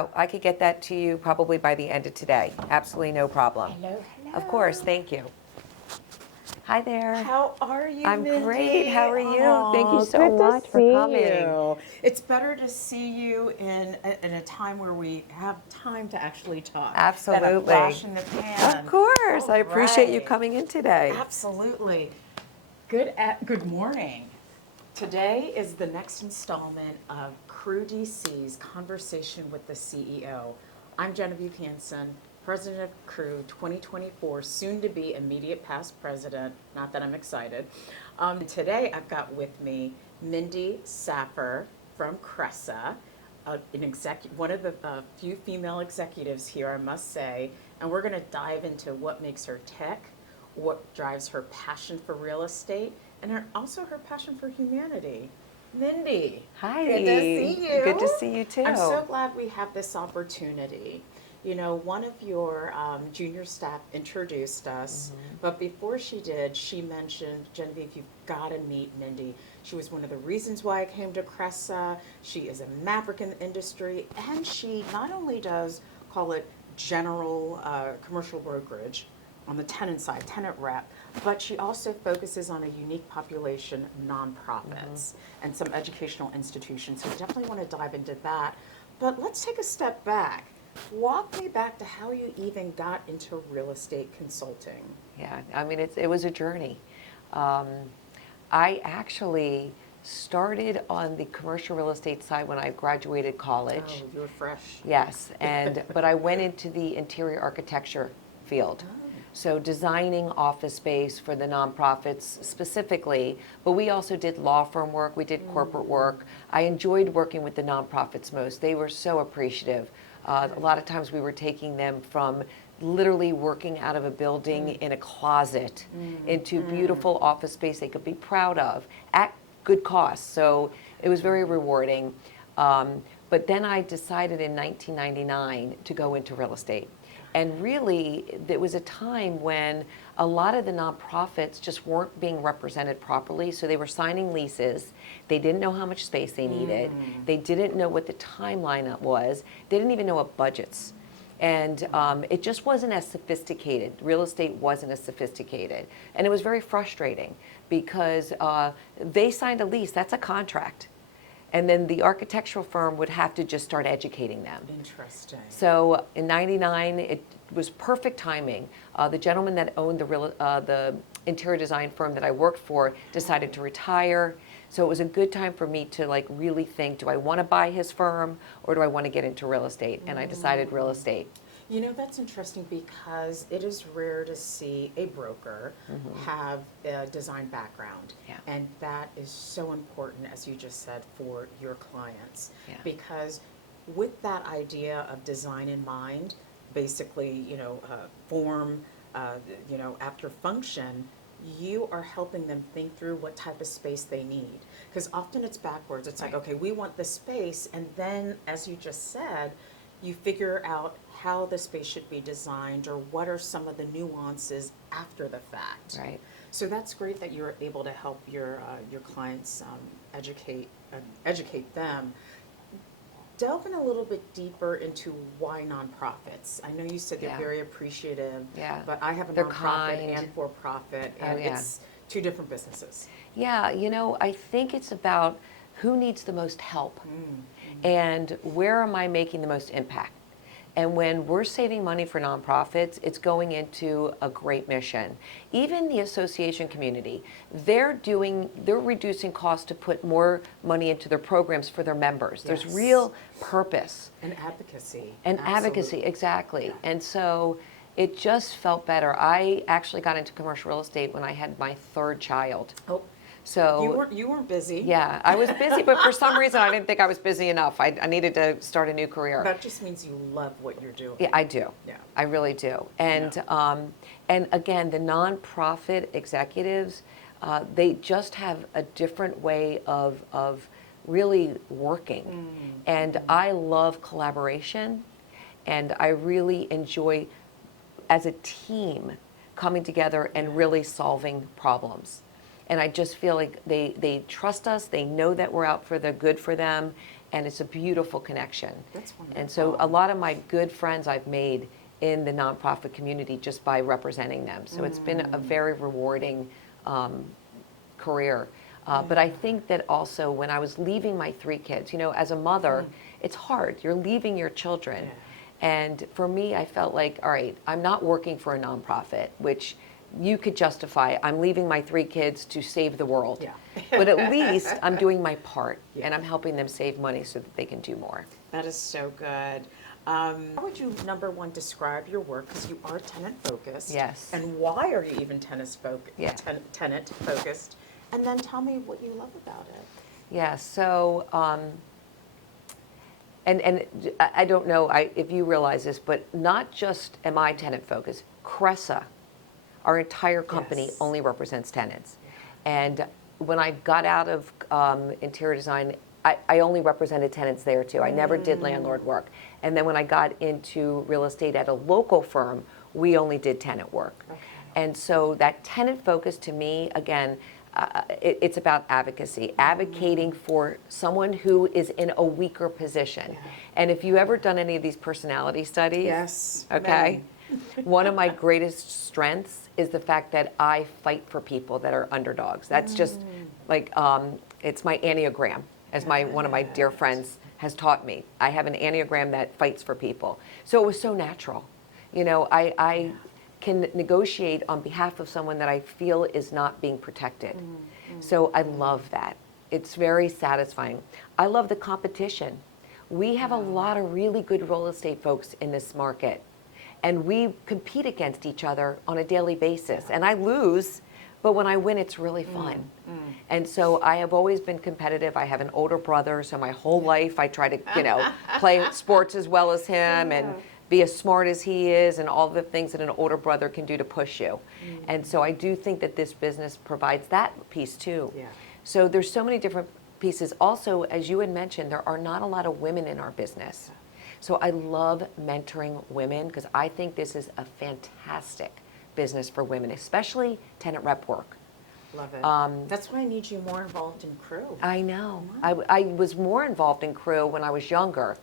Yeah, I could get that to you probably by the end of today. Absolutely no problem. Hello, hello. Of course, thank you. Hi there. How are you, I'm Mindy? great. How are you? Thank you Aw, so good much to for see coming. You. It's better to see you in a time where we have time to actually talk. Absolutely. Than a flash in the pan. Of course. All I appreciate you right. coming in today. Absolutely. Good morning. Today is the next installment of Crew DC's Conversation with the CEO. I'm Genevieve Hanson, President of Crew 2024, soon to be immediate past president. Not that I'm excited. Today I've got with me Mindy Saffer from Cressa, one of the few female executives here, I must say, and we're going to dive into what makes her tick, what drives her passion for real estate, and also her passion for humanity. Mindy. Hi. Good to see you. Good to see you too. I'm so glad we have this opportunity. You know, one of your junior staff introduced us, but before she did, she mentioned, Genevieve, you've got to meet Mindy. She was one of the reasons why I came to Cressa. She is a maverick in the industry, and she not only does, call it general commercial brokerage, on the tenant side, tenant rep, but she also focuses on a unique population, nonprofits, and some educational institutions. So we definitely want to dive into that. But let's take a step back. Walk me back to how you even got into real estate consulting. Yeah, I mean, it was a journey. I actually started on the commercial real estate side when I graduated college. Oh, you were fresh. Yes, but I went into the interior architecture field. So designing office space for the nonprofits specifically, but we also did law firm work, we did corporate work. I enjoyed working with the nonprofits most. They were so appreciative. A lot of times we were taking them from literally working out of a building in a closet into beautiful office space they could be proud of at good cost. So it was very rewarding. But then I decided in 1999 to go into real estate. And really, there was a time when a lot of the nonprofits just weren't being represented properly. So they were signing leases. They didn't know how much space they needed. They didn't know what the timeline was. They didn't even know what budgets. And it just wasn't as sophisticated. Real estate wasn't as sophisticated. And it was very frustrating because they signed a lease. That's a contract. And then the architectural firm would have to just start educating them. Interesting. So in '99, it was perfect timing. The gentleman that owned the interior design firm that I worked for decided to retire. So it was a good time for me to like really think, do I want to buy his firm or do I want to get into real estate? And I decided real estate. You know, that's interesting because it is rare to see a broker have a design background. Yeah. And that is so important, as you just said, for your clients. Yeah. Because with that idea of design in mind, basically, form, after function, you are helping them think through what type of space they need. Because often it's backwards. It's like, okay, we want this space, and then, as you just said, you figure out how the space should be designed or what are some of the nuances after the fact. Right. So that's great that you're able to help your clients educate them. Delve in a little bit deeper into why nonprofits. I know you said they're very appreciative, but I have a They're nonprofit kind. and for-profit, and it's two different businesses. Yeah, I think it's about who needs the most help and where am I making the most impact. And when we're saving money for nonprofits, it's going into a great mission. Even the association community, they're reducing costs to put more money into their programs for their members. There's real purpose. And advocacy. And advocacy, exactly. Yeah. And so it just felt better. I actually got into commercial real estate when I had my third child. Oh. So you weren't busy. Yeah, I was busy, but for some reason I didn't think I was busy enough. I needed to start a new career. That just means you love what you're doing. Yeah, I do. Yeah. I really do. And and again, the nonprofit executives, they just have a different way of really working. And I love collaboration, and I really enjoy, as a team, coming together and really solving problems. And I just feel like they trust us, they know that we're out for the good for them, and it's a beautiful connection. That's wonderful. And so a lot of my good friends I've made in the nonprofit community just by representing them. So it's been a very rewarding career. But I think that also when I was leaving my 3 kids, as a mother, it's hard. You're leaving your children. Yeah. And for me, I felt like, all right, I'm not working for a nonprofit, which you could justify. I'm leaving my 3 kids to save the world. Yeah. But at least I'm doing my part, Yeah. and I'm helping them save money so that they can do more. That is so good. How would you, number one, describe your work, because you are tenant focused? Yes. And why are you even tenant Yeah. focused? And then tell me what you love about it. Yeah, so, and I don't know if you realize this, but not just am I tenant focused, Cressa, our entire company Yes. only represents tenants. And when I got out of interior design, I only represented tenants there too. I never did landlord work. And then when I got into real estate at a local firm, we only did tenant work. Okay. And so that tenant focus to me, again, it's about advocacy, advocating for someone who is in a weaker position. Yeah. And if you ever done any of these personality studies, Yes. okay, one of my greatest strengths is the fact that I fight for people that are underdogs. That's just like, it's my Enneagram, as one of my dear friends has taught me. I have an Enneagram that fights for people. So it was so natural. I can negotiate on behalf of someone that I feel is not being protected. So I love that. It's very satisfying. I love the competition. We have a lot of really good real estate folks in this market, and we compete against each other on a daily basis. And I lose, but when I win, it's really fun. And so I have always been competitive. I have an older brother, so my whole life I try to, play sports as well as him and be as smart as he is, and all the things that an older brother can do to push you. And so I do think that this business provides that piece too. Yeah. So there's so many different pieces. Also, as you had mentioned, there are not a lot of women in our business. So I love mentoring women because I think this is a fantastic business for women, especially tenant rep work. Love it. That's why I need you more involved in crew. I know. I was more involved in crew when I was younger.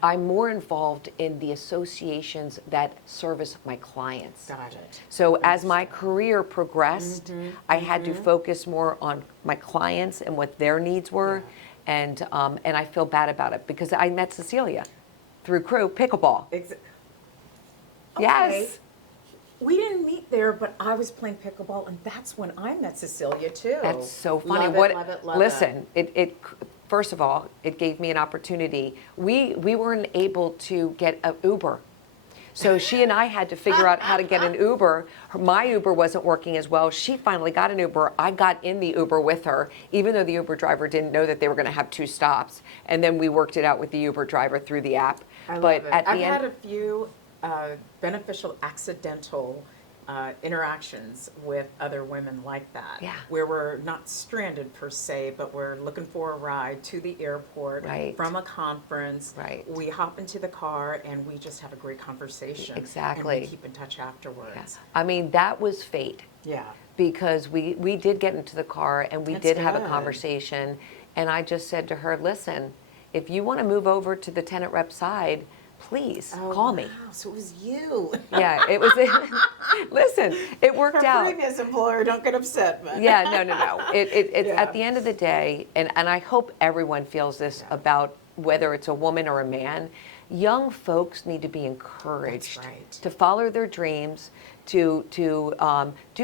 I'm more involved in the associations that service my clients. Got it. So as my career progressed, I had to focus more on my clients and what their needs were, and I feel bad about it because I met Cecilia through crew pickleball. Okay. Yes. We didn't meet there, but I was playing pickleball, and that's when I met Cecilia too. That's so funny. Love it. Listen, it first of all, it gave me an opportunity. We weren't able to get an Uber. So she and I had to figure out how to get an Uber. My Uber wasn't working as well. She finally got an Uber. I got in the Uber with her, even though the Uber driver didn't know that they were going to have 2 stops. And then we worked it out with the Uber driver through the app. I love But it. at the I've end, had a few beneficial accidental interactions with other women like that. Yeah. Where we're not stranded per se, but we're looking for a ride to the airport Right. from a conference. Right. We hop into the car and we just have a great conversation. Exactly. And we keep in touch afterwards. I mean, that was fate. Yeah. Because we did get into the car and we That's did have a good. conversation, and I just said to her, listen, if you want to move over to the tenant rep side, please call me. Wow, so it was you. Yeah, it was. Listen, it worked Her out. previous employer, don't get upset, but. Yeah, no. It's Yeah. at the end of the day, and I hope everyone feels this about whether it's a woman or a man. Young folks need to be encouraged That's right. to follow their dreams, to do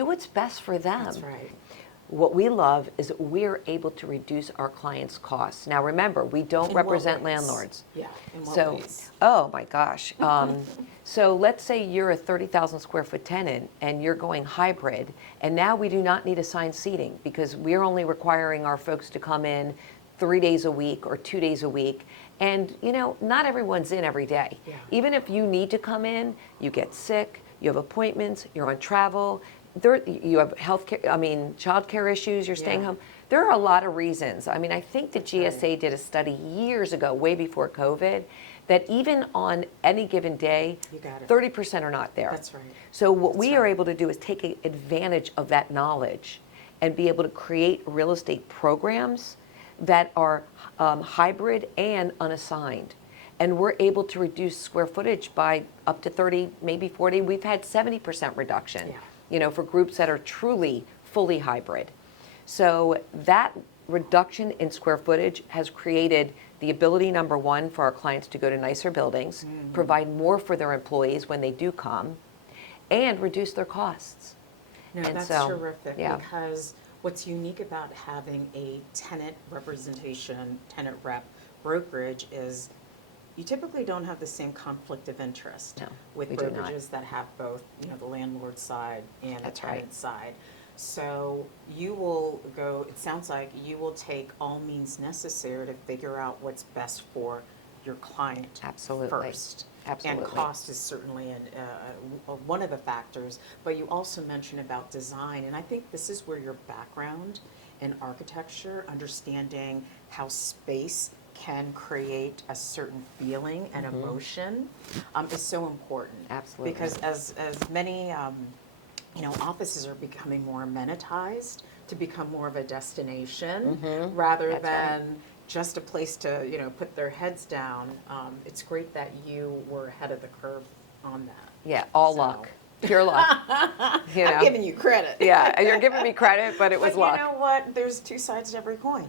what's best for them. That's right. What we love is that we're able to reduce our clients' costs. Now, remember, we don't In what represent ways? landlords. Yeah, in what So, ways? oh my gosh. So let's say you're a 30,000 square foot tenant and you're going hybrid, and now we do not need assigned seating because we're only requiring our folks to come in 3 days a week or 2 days a week. And, not everyone's in every day. Yeah. Even if you need to come in, you get sick, you have appointments, you're on travel, you have childcare issues, you're staying Yeah. home. There are a lot of reasons. I mean, I think the That's GSA right. did a study years ago, way before COVID, that even on any given day, You got it. 30% are not there. That's right. So what That's we are right. able to do is take advantage of that knowledge and be able to create real estate programs that are hybrid and unassigned. And we're able to reduce square footage by up to 30, maybe 40. We've had 70% reduction, for groups that are truly fully hybrid. So that reduction in square footage has created the ability, number one, for our clients to go to nicer buildings, provide more for their employees when they do come, and reduce their costs. No, And that's so, terrific, yeah. because what's unique about having a tenant representation, tenant rep brokerage is you typically don't have the same conflict of interest No, with we do not. brokerages that have both, the landlord side and the That's right. tenant side. So you will go, it sounds like you will take all means necessary to figure out what's best for your client Absolutely. first. Absolutely. And cost is certainly one of the factors, but you also mentioned about design, and I think this is where your background in architecture, understanding how space can create a certain feeling and emotion, is so important. Absolutely. Because as many offices are becoming more amenitized to become more of a destination rather That's than right. just a place to, put their heads down. It's great that you were ahead of the curve on that. Yeah, all So- luck, pure luck. I'm giving you credit. Yeah, you're giving me credit, but it was But luck. you know what? There's two sides to every coin.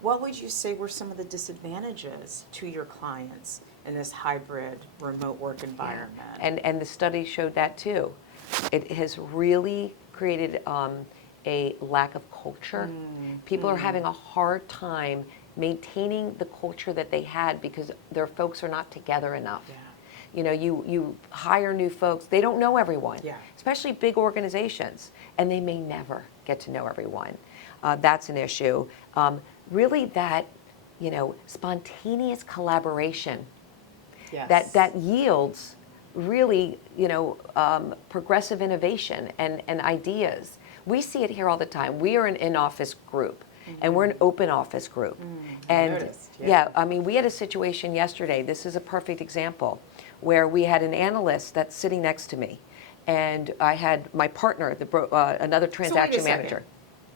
What would you say were some of the disadvantages to your clients in this hybrid remote work environment? And the study showed that too. It has really created a lack of culture. People are having a hard time maintaining the culture that they had because their folks are not together enough. Yeah. You hire new folks, they don't know everyone, Yeah. especially big organizations, and they may never get to know everyone. That's an issue. Really that, spontaneous collaboration Yes. that yields really, progressive innovation and ideas. We see it here all the time. We are an in-office group, and we're an open office group. And noticed, yeah. we had a situation yesterday. This is a perfect example where we had an analyst that's sitting next to me, and I had my partner, another transaction second. manager.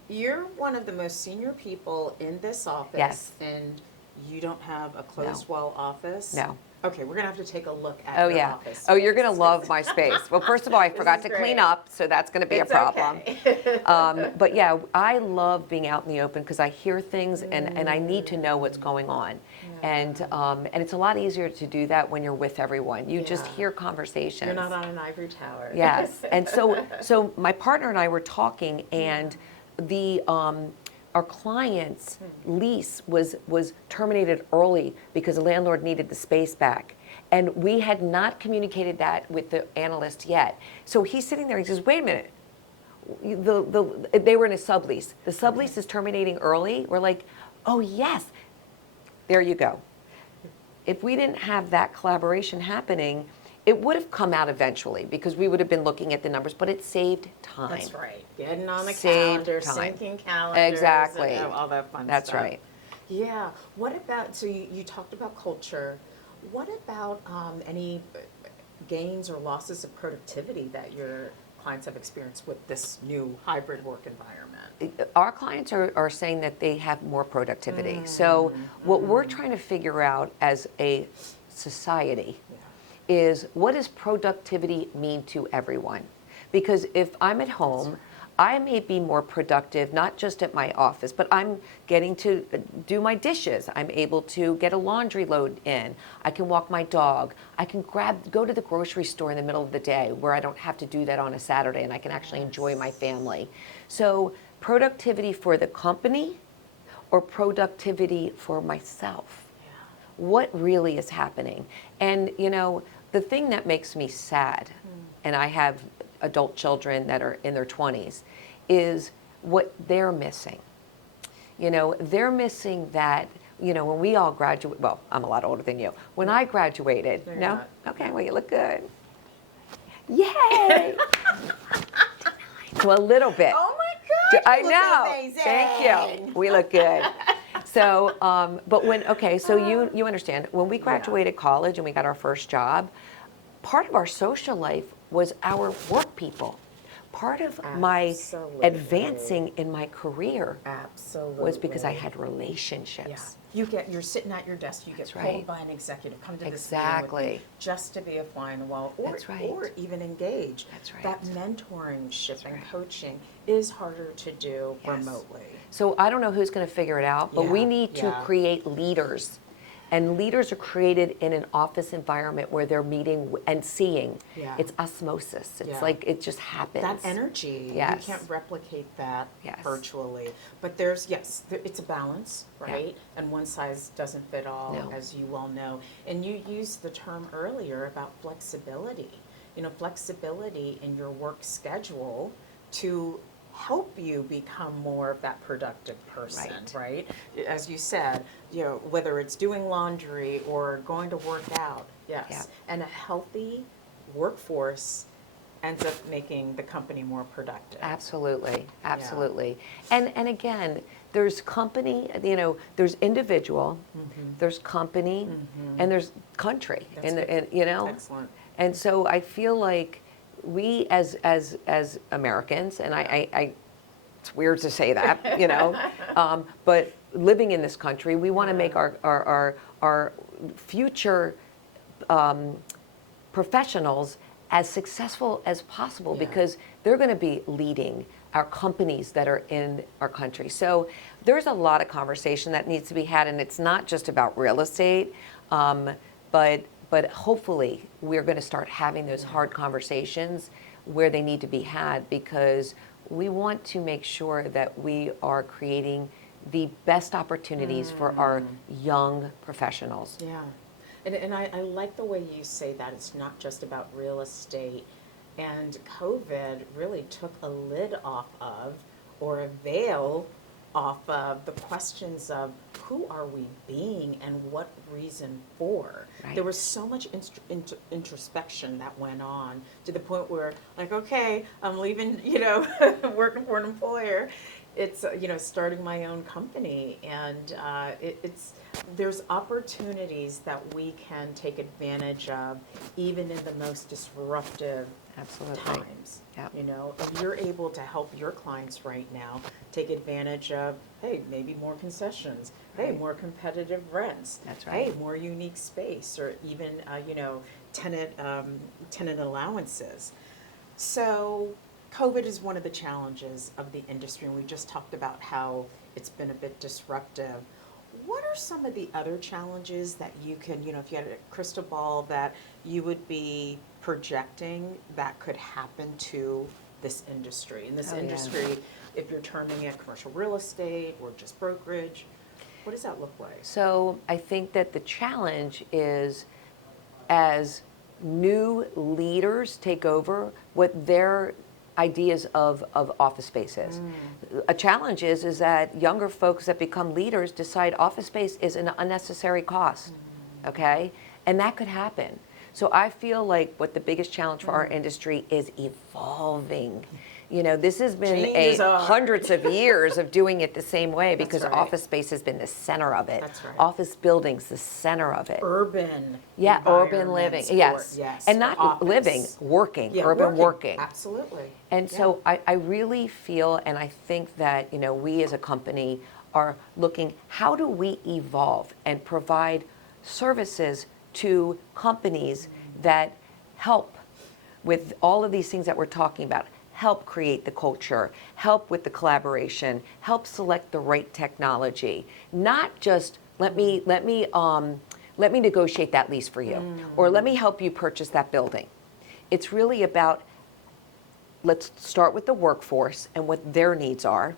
You're one of the most senior people in this office. Yes. And you don't have a closed wall office? No. Okay, we're gonna have to take a look at Oh, your yeah. office. Oh, you're going to space. love my space. Well, first of all, I forgot is to great. clean up, so that's going to be a It's problem. okay. But yeah, I love being out in the open because I hear things and I need to know what's going on. And it's a lot easier to do that when you're with everyone. You just Yeah. hear conversations. You're not on an ivory tower. Yes. And so my partner and I were talking, and our client's lease was terminated early because the landlord needed the space back. And we had not communicated that with the analyst yet. So he's sitting there, he says, wait a minute. They were in a sublease. The sublease is terminating early. We're like, oh yes, there you go. If we didn't have that collaboration happening, it would have come out eventually because we would have been looking at the numbers, but it saved time. That's right. Getting on the Saved calendar, time. syncing calendars. Exactly. And all that fun That's stuff. right. Yeah. What about, so you talked about culture. What about any gains or losses of productivity that your clients have experienced with this new hybrid work environment? Our clients are saying that they have more productivity. So what we're trying to figure out as a society is, what does productivity mean to everyone? Because if I'm at home, I may be more productive, not just at my office, but I'm getting to do my dishes. I'm able to get a laundry load in. I can walk my dog. I can go to the grocery store in the middle of the day where I don't have to do that on a Saturday, and I can actually enjoy my family. So productivity for the company or productivity for myself? What really is happening? And, the thing that makes me sad, and I have adult children that are in their 20s, is what they're missing. They're missing that, when we all graduate, well, I'm a lot older than you. When I graduated, You're no? not. Okay, well, you look good. Yay! Well, a little bit. Oh my gosh, I you look know. amazing. Thank you. We look good. So, but so you understand, when we graduated college and we got our first job, part of our social life was our work people. part of my Absolutely. advancing in my career Absolutely. was because I had relationships. Yeah. You're sitting at your desk, you That's get pulled right. by an executive, come to this meeting with Exactly. me, just to be a fly on the wall, or, That's right. or even engage. That's right. That mentoring-ship That's and right. coaching is harder to do Yes. remotely. So I don't know who's going to figure it out, but we Yeah, need to yeah. create leaders. And leaders are created in an office environment where they're meeting and seeing. Yeah. It's osmosis. It's Yeah. like it just happens. That energy, Yes. you can't replicate that Yes. virtually. But it's a balance, right? And one size doesn't fit all, No. as you well know. And you used the term earlier about flexibility. Flexibility in your work schedule to help you become more of that productive person, right? As you said, whether it's doing laundry or going to work out, yes. Yeah. And a healthy workforce ends up making the company more productive. Absolutely, absolutely. And again, there's company, there's individual, there's company, and there's country. That's good. Excellent. And so I feel like we as Americans, and I it's weird to say that, but living in this country, we want to make our future professionals as successful as possible because they're going to be leading our companies that are in our country. So there's a lot of conversation that needs to be had, and it's not just about real estate, but hopefully we're going to start having those hard conversations where they need to be had, because we want to make sure that we are creating the best opportunities for our young professionals. Yeah. And I like the way you say that. It's not just about real estate. And COVID really took a lid off of, or a veil off of, the questions of who are we being and what reason for. Right. There was so much introspection that went on, to the point where, like, okay, I'm leaving, working for an employer. It's, starting my own company, and there's opportunities that we can take advantage of, even in the most disruptive times. Yep. If you're able to help your clients right now take advantage of, hey, maybe more concessions, hey, more competitive rents, That's right. hey, more unique space, or even, tenant allowances. So COVID is one of the challenges of the industry, and we just talked about how it's been a bit disruptive. What are some of the other challenges that you can, if you had a crystal ball, that you would be projecting that could happen to this industry? In this industry, if you're terming it commercial real estate or just brokerage, what does that look like? So I think that the challenge is, as new leaders take over, what their ideas of office space is. A challenge is that younger folks that become leaders decide office space is an unnecessary cost, okay? And that could happen. So I feel like what the biggest challenge for our industry is evolving. This has been hundreds of years of doing it the same way, because office space has been the center of it. That's right. Office buildings, the center of it. Urban Urban living, environments yes. And not office. living, working, Yeah, urban working. Absolutely. And so I really feel, and I think that, we as a company are looking, how do we evolve and provide services to companies that help with all of these things that we're talking about, help create the culture, help with the collaboration, help select the right technology, not just let me negotiate that lease for you, or let me help you purchase that building. It's really about, let's start with the workforce and what their needs are.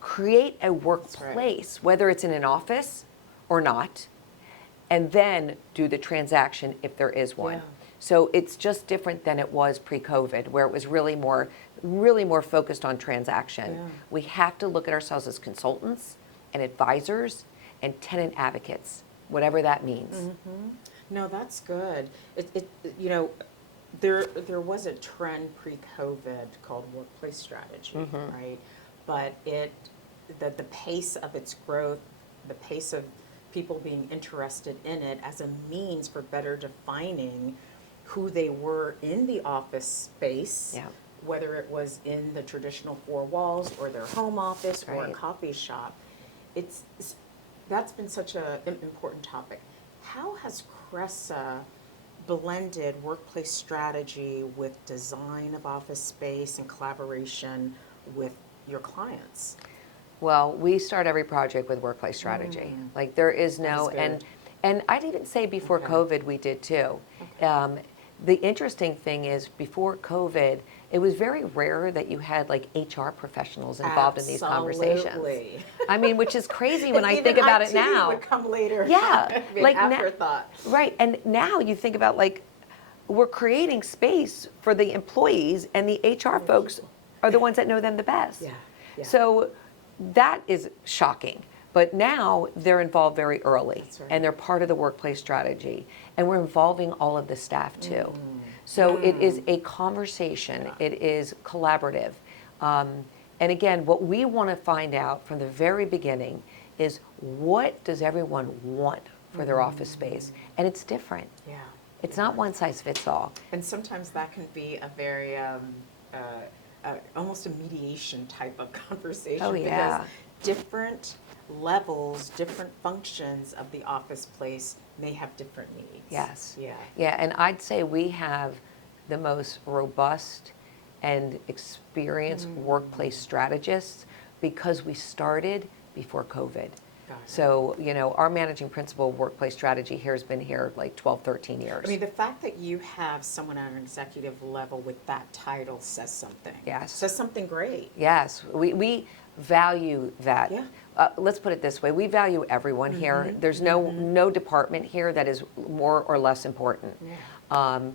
Create a workplace, whether it's in an office or not, and then do the transaction if there is one. Yeah. So it's just different than it was pre-COVID, where it was really more focused on transaction. Yeah. We have to look at ourselves as consultants and advisors and tenant advocates, whatever that means. No, that's good. There was a trend pre-COVID called workplace strategy, right? But the pace of its growth, the pace of people being interested in it as a means for better defining who they were in the office space, whether it was in the traditional four walls or their home office or a Right. coffee shop. That's been such an important topic. How has Cressa blended workplace strategy with design of office space and collaboration with your clients? Well, we start every project with workplace strategy. Like there is no, That is good. and I'd even say before Okay. COVID we did too. Okay. The interesting thing is before COVID, it was very rare that you had like HR professionals involved in these conversations. Absolutely. I mean, which is crazy when And I even think about it IT now. would come later. Yeah, Be like an na- afterthought. Right, and now you think about like we're creating space for the employees, and the HR folks are the ones that know them the best. Yeah, yeah. So that is shocking. But now they're involved very early, That's right. and they're part of the workplace strategy, and we're involving all of the staff too. So it is a conversation. It is collaborative. And again, what we want to find out from the very beginning is what does everyone want for their office space? And it's different. Yeah. It's not one size fits all. And sometimes that can be a very, almost a mediation type of conversation. Oh, yeah. Because different levels, different functions of the office place may have different needs. Yes. Yeah. Yeah, and I'd say we have the most robust and experienced workplace strategists because we started before COVID. Got it. So, our managing principal of workplace strategy here has been here like 12, 13 years. I mean, the fact that you have someone at an executive level with that title says something. Yes. Says something great. Yes, we value that. Yeah. Let's put it this way: we value everyone here. There's no department here that is more or less important. Yeah.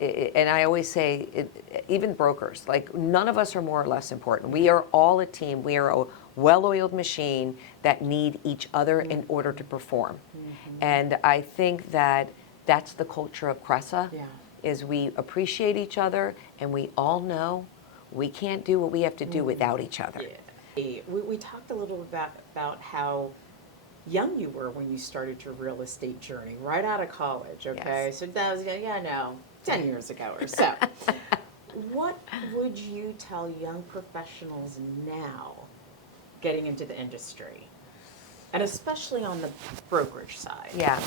And I always say, even brokers, like none of us are more or less important. We are all a team. We are a well-oiled machine that need each other in order to perform. And I think that that's the culture of Cressa. Yeah. Is we appreciate each other, and we all know we can't do what we have to do without each other. Yeah. We talked a little about how young you were when you started your real estate journey, right out of college, okay? Yes. So that was, 10 years ago or so. What would you tell young professionals now getting into the industry? And especially on the brokerage side. Yeah,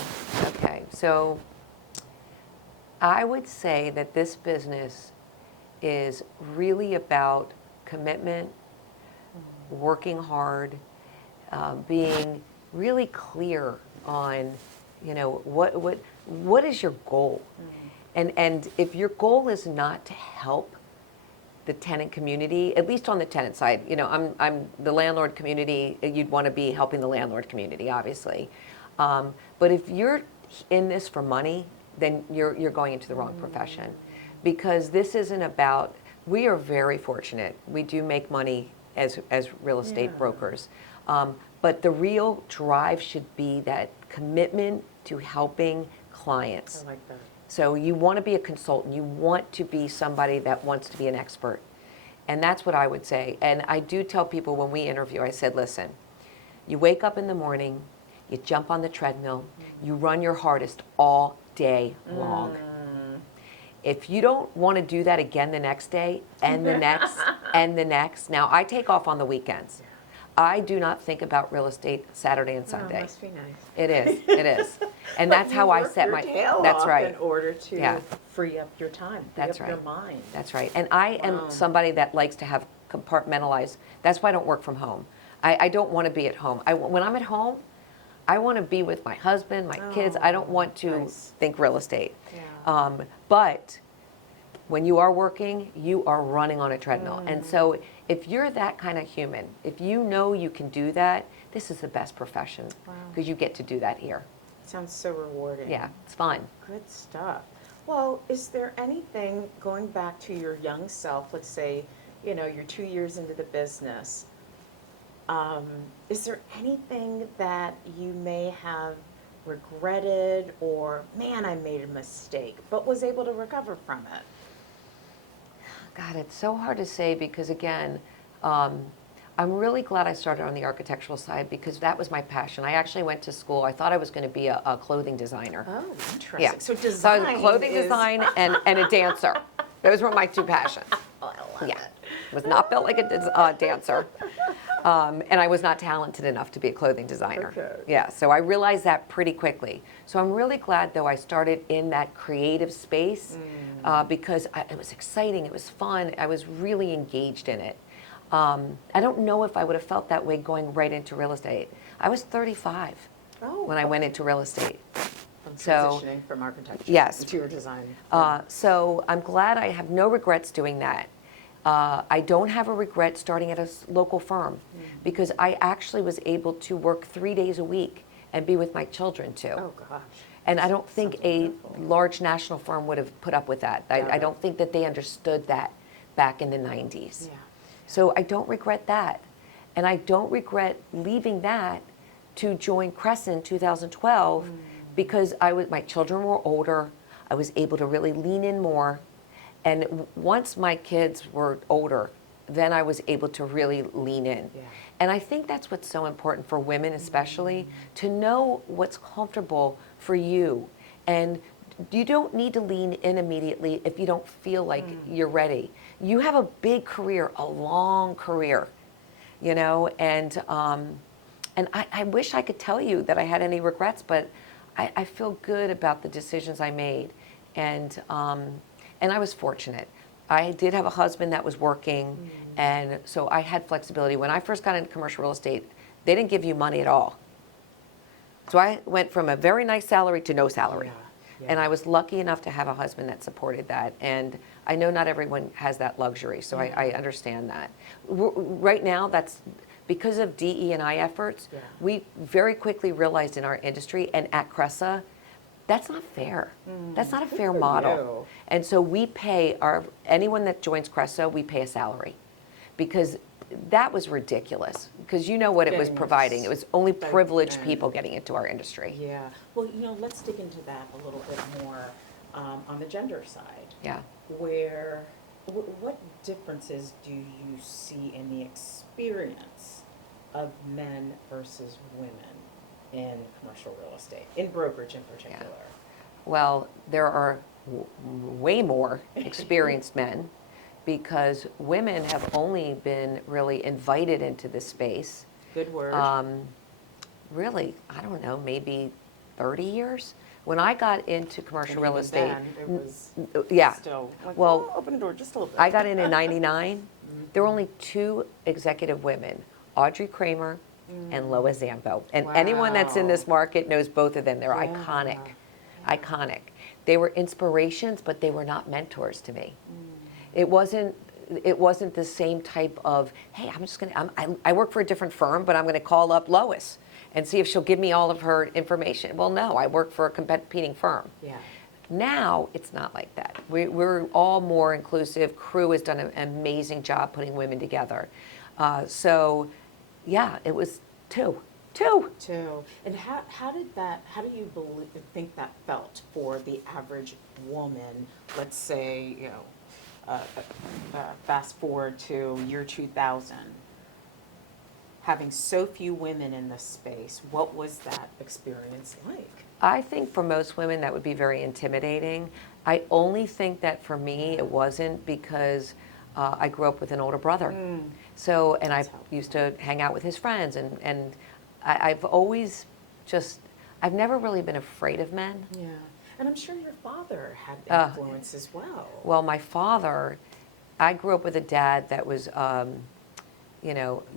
okay. So I would say that this business is really about commitment, working hard, being really clear on, what is your goal? And if your goal is not to help the tenant community, at least on the tenant side, I'm the landlord community, you'd want to be helping the landlord community, obviously. But if you're in this for money, then you're going into the wrong profession. Because this isn't about, we are very fortunate. We do make money as real estate brokers. But the real drive should be that commitment to helping clients. I like that. So you want to be a consultant. You want to be somebody that wants to be an expert. And that's what I would say. And I do tell people when we interview, I said, listen, you wake up in the morning, you jump on the treadmill, you run your hardest all day long. If you don't want to do that again the next day, and the next, and the next. Now, I take off on the weekends. I do not think about real estate Saturday and Sunday. Oh, must be nice. It is. And that's how I set my, that's right. In order to Yeah. free up your time, free That's up your right. mind. That's right. And I Wow. am somebody that likes to have compartmentalized. That's why I don't work from home. I don't want to be at home. When I'm at home, I want to be with my husband, my kids. I don't want to Nice. think real estate. Yeah. But when you are working, you are running on a treadmill. And so if you're that kind of human, if you know you can do that, this is the best profession Wow. because you get to do that here. Sounds so rewarding. Yeah, it's fun. Good stuff. Well, is there anything, going back to your young self, let's say, you're 2 years into the business, is there anything that you may have regretted or, man, I made a mistake, but was able to recover from it? God, it's so hard to say because, again, I'm really glad I started on the architectural side because that was my passion. I actually went to school. I thought I was going to be a clothing designer. Oh, interesting. Yeah. So So I design was clothing is- design and a dancer. Those were my two passions. Oh, I love Yeah, it. was not built like a dancer, and I was not talented enough to be a clothing designer. Okay. Yeah, so I realized that pretty quickly. So I'm really glad, though, I started in that creative space because it was exciting, it was fun, I was really engaged in it. I don't know if I would have felt that way going right into real estate. I was 35 when I went into real estate. From So, transitioning from architecture yes. interior design. So I'm glad I have no regrets doing that. I don't have a regret starting at a local firm because I actually was able to work 3 days a week and be with my children too. Oh, gosh. And I don't think Sounds a wonderful. large national firm would have put up with that. I don't think that they understood that back in the 90s. Yeah. So I don't regret that. And I don't regret leaving that to join Crescent 2012 because my children were older. I was able to really lean in more. And once my kids were older, then I was able to really lean in. Yeah. And I think that's what's so important for women especially, to know what's comfortable for you. And you don't need to lean in immediately if you don't feel like you're ready. You have a big career, a long career, you know, and I wish I could tell you that I had any regrets, but I feel good about the decisions I made. And I was fortunate. I did have a husband that was working, and so I had flexibility. When I first got into commercial real estate, they didn't give you money at all. So I went from a very nice salary to no salary. Yeah. And I was lucky enough to have a husband that supported that. And I know not everyone has that luxury, so I understand that. Right now, that's because of DE&I efforts, we very quickly realized in our industry and at Cressa, that's not fair. That's not a fair model. And so we pay anyone that joins Cressa, we pay a salary because that was ridiculous. Because you know what it was providing. It was only privileged people getting into our industry. Yeah. Well, let's dig into that a little bit more on the gender side. Yeah. What differences do you see in the experience of men versus women in commercial real estate, in brokerage in particular? Well, there are way more experienced men because women have only been really invited into this space. Good word. Really, I don't know, maybe 30 years? When I got into commercial real estate, Then, it was still like, well, open the door just a little bit. I got in 99. There were only 2 executive women, Audrey Kramer and Lois Zambo. And anyone that's in this market knows both of them. They're iconic. Iconic. They were inspirations, but they were not mentors to me. It wasn't the same type of, hey, I work for a different firm, but I'm going to call up Lois and see if she'll give me all of her information. Well, no, I work for a competing firm. Yeah. Now, it's not like that. We're all more inclusive. Crew has done an amazing job putting women together. So, yeah, it was 2. And how do you think that felt for the average woman? Let's say, fast forward to year 2000, having so few women in this space. What was that experience like? I think for most women that would be very intimidating. I only think that for me it wasn't because I grew up with an older brother. So, and I used to hang out with his friends and I've always I've never really been afraid of men. Yeah. And I'm sure your father had influence as well. Well, my father, I grew up with a dad that was,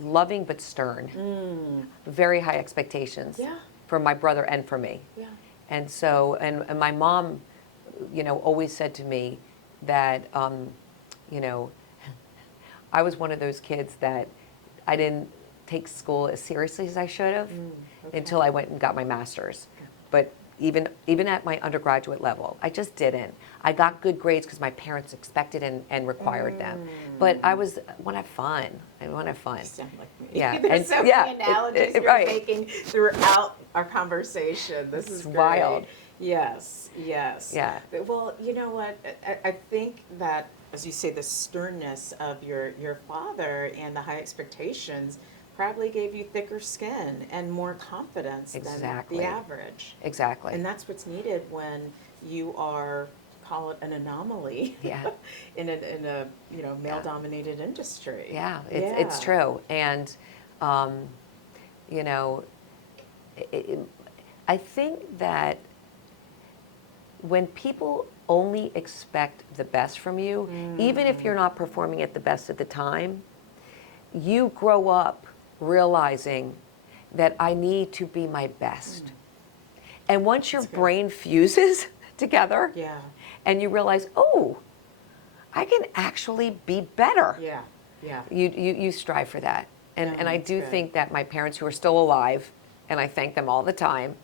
loving but stern. Very high expectations for my brother and for me. Yeah. And so, and my mom, always said to me that, I was one of those kids that I didn't take school as seriously as I should have until I went and got my master's. But even at my undergraduate level, I just didn't. I got good grades because my parents expected and required them. But I want to have fun. I want to have fun. You sound like me. Yeah. There's so many analogies you're right. making throughout our conversation. This is great. Wild. Yes. Yeah. Well, you know what? I think that, as you say, the sternness of your father and the high expectations probably gave you thicker skin and more confidence than the average. Exactly. And that's what's needed when you are call it an anomaly. Yeah. in a male-dominated industry. Yeah, it's true. And, you know, I think that when people only expect the best from you, even if you're not performing at the best at the time, you grow up realizing that I need to be my best. And once your brain fuses together, and you realize, oh, I can actually be better. You strive for that. And I do think that my parents, who are still alive, and I thank them all the time,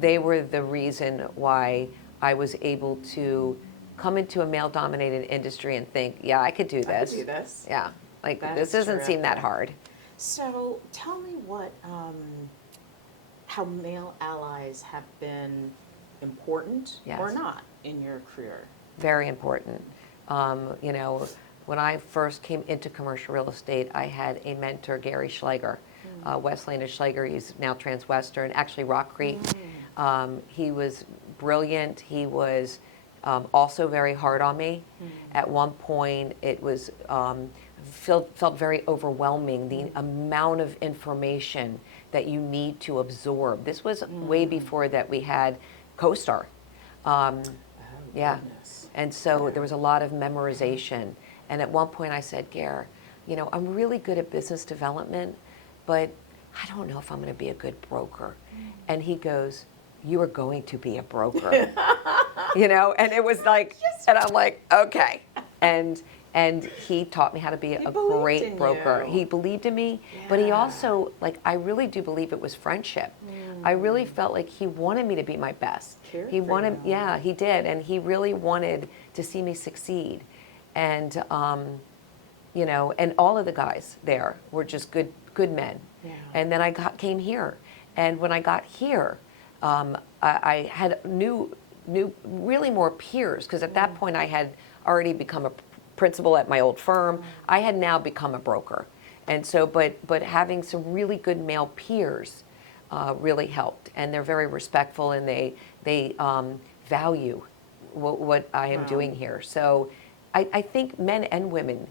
they were the reason why I was able to come into a male-dominated industry and think, yeah, I could do this. I could do this. Yeah, like That this is doesn't seem that hard. So tell me how male allies have been important or not in your career. Very important. You know, when I first came into commercial real estate, I had a mentor, Gary Schleger, Wesleyan and Schleger. He's now Transwestern, actually Rock Creek. He was brilliant. He was also very hard on me. At one point, it was felt very overwhelming, the amount of information that you need to absorb. This was way before that we had CoStar. Goodness. And so there was a lot of memorization. And at one point I said, Gare, you know, I'm really good at business development, but I don't know if I'm going to be a good broker. And he goes, you are going to be a broker. You know, and it was like, and I'm like, okay. And he taught me how to be a great broker. He believed in me, but he also, like, I really do believe it was friendship. I really felt like he wanted me to be my best. He wanted, yeah, he did, and he really wanted to see me succeed. And, you know, and all of the guys there were just good men. And then I came here, and when I got here, I had really more peers, because at that point I had already become a principal at my old firm. I had now become a broker. And so, but having some really good male peers really helped. And they're very respectful, and they value what I am doing here. So I think men and women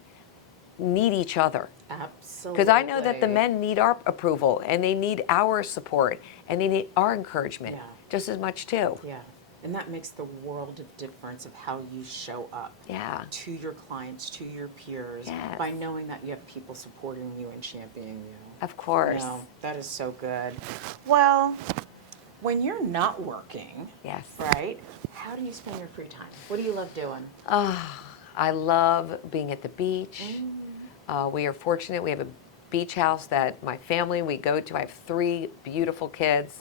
need each other. Absolutely. Because I know that the men need our approval, and they need our support, and they need our encouragement just as much too. Yeah. And that makes the world of difference of how you show up to your clients, to your peers, by knowing that you have people supporting you and championing you. Of course. No, that is so good. Well, when you're not working, right, how do you spend your free time? What do you love doing? I love being at the beach. We are fortunate. We have a beach house that my family, we go to. I have 3 beautiful kids.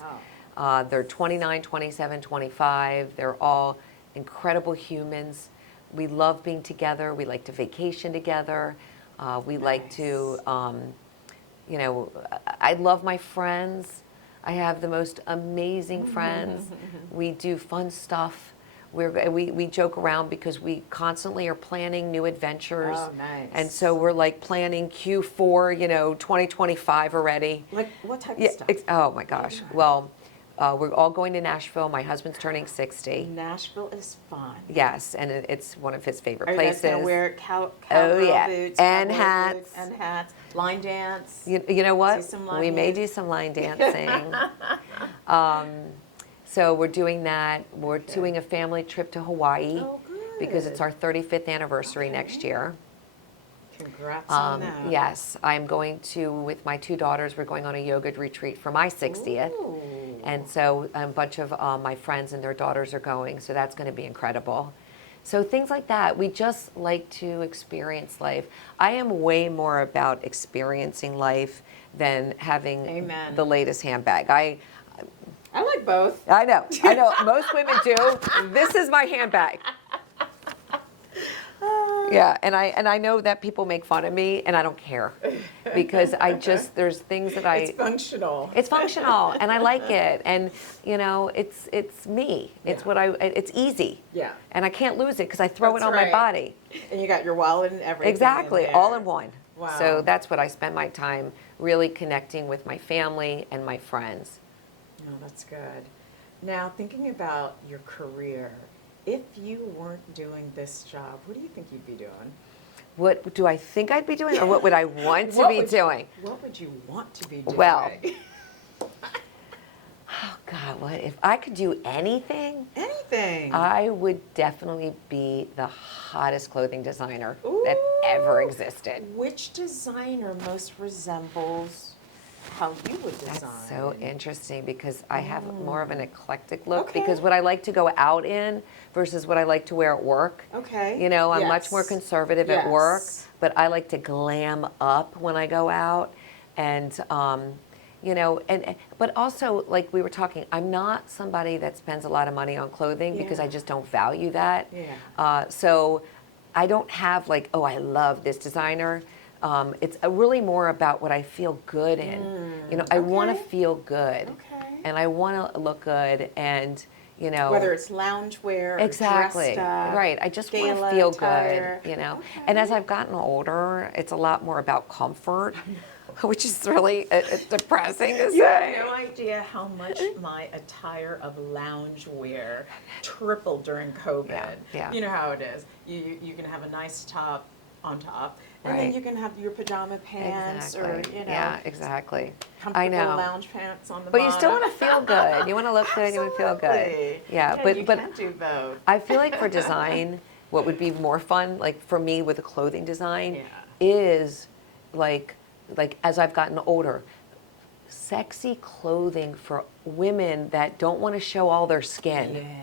They're 29, 27, 25. They're all incredible humans. We love being together. We like to vacation together. We like to, you know, I love my friends. I have the most amazing friends. We do fun stuff. We joke around because we constantly are planning new adventures. Oh, nice. And so we're like planning Q4, you know, 2025 already. Like what type of stuff? Oh my gosh. Well, we're all going to Nashville. My husband's turning 60. Nashville is fun. Yes, and it's one of his favorite Are you guys places. going to wear cowgirl boots? And cowboy hats. Boots, and hats. Line dance. You know what? See some line We may dance? do some line dancing. So we're doing that. We're doing a family trip to Hawaii because it's our 35th anniversary next year. Congrats on that. Yes, I'm going to, with my 2 daughters, we're going on a yoga retreat for my 60th. Ooh. And so a bunch of my friends and their daughters are going, so that's going to be incredible. So things like that. We just like to experience life. I am way more about experiencing life than having the latest handbag. I like both. I know. Most women do. This is my handbag. Yeah, and I know that people make fun of me, and I don't care, because there's things that It's functional. It's functional, and I like it, and you know, it's me. It's it's easy. Yeah. And I can't lose it because I throw it on my body. And you got your wallet and everything. Exactly, all in one. Wow. So that's what I spend my time really connecting with my family and my friends. Oh, that's good. Now, thinking about your career, if you weren't doing this job, what do you think you'd be doing? What do I think I'd be doing, or what would I want to What be would- doing? What would you want to be doing? Well, oh God, what if I could do anything? Anything. I would definitely be the hottest clothing designer that ever Ooh. existed. Which designer most resembles how you would design? That's so interesting because I have more of an eclectic look Okay. because what I like to go out in versus what I like to wear at work. Okay. You know, I'm much Yes. more conservative at work, Yes. but I like to glam up when I go out. And, you know, but also, like we were talking, I'm not somebody that spends a lot of money on clothing because I Yeah. just don't value that. Yeah. So I don't have like, oh, I love this designer. It's really more about what I feel good in. You know, I want to okay. feel good, Okay. and I want to look good, and you know, Whether it's loungewear or exactly dressed up, right. I just want to gala feel attire. good, you know. Okay. And as I've gotten older, it's a lot more about comfort, which is really depressing to You have say. no idea how much my attire of loungewear tripled during COVID. Yeah. You know how it is. You can have a nice top on top, and Right. then you can have your pajama pants or Exactly. you know Yeah, exactly. comfortable I know. lounge pants on the But bottom. you still want to feel good. You want to look good. You want to feel good. Absolutely. Yeah, you but can do both. I feel like for design, what would be more fun, like for me with the clothing design, Yeah. is like as I've gotten older, sexy clothing for women that don't want to show all their skin. Yeah.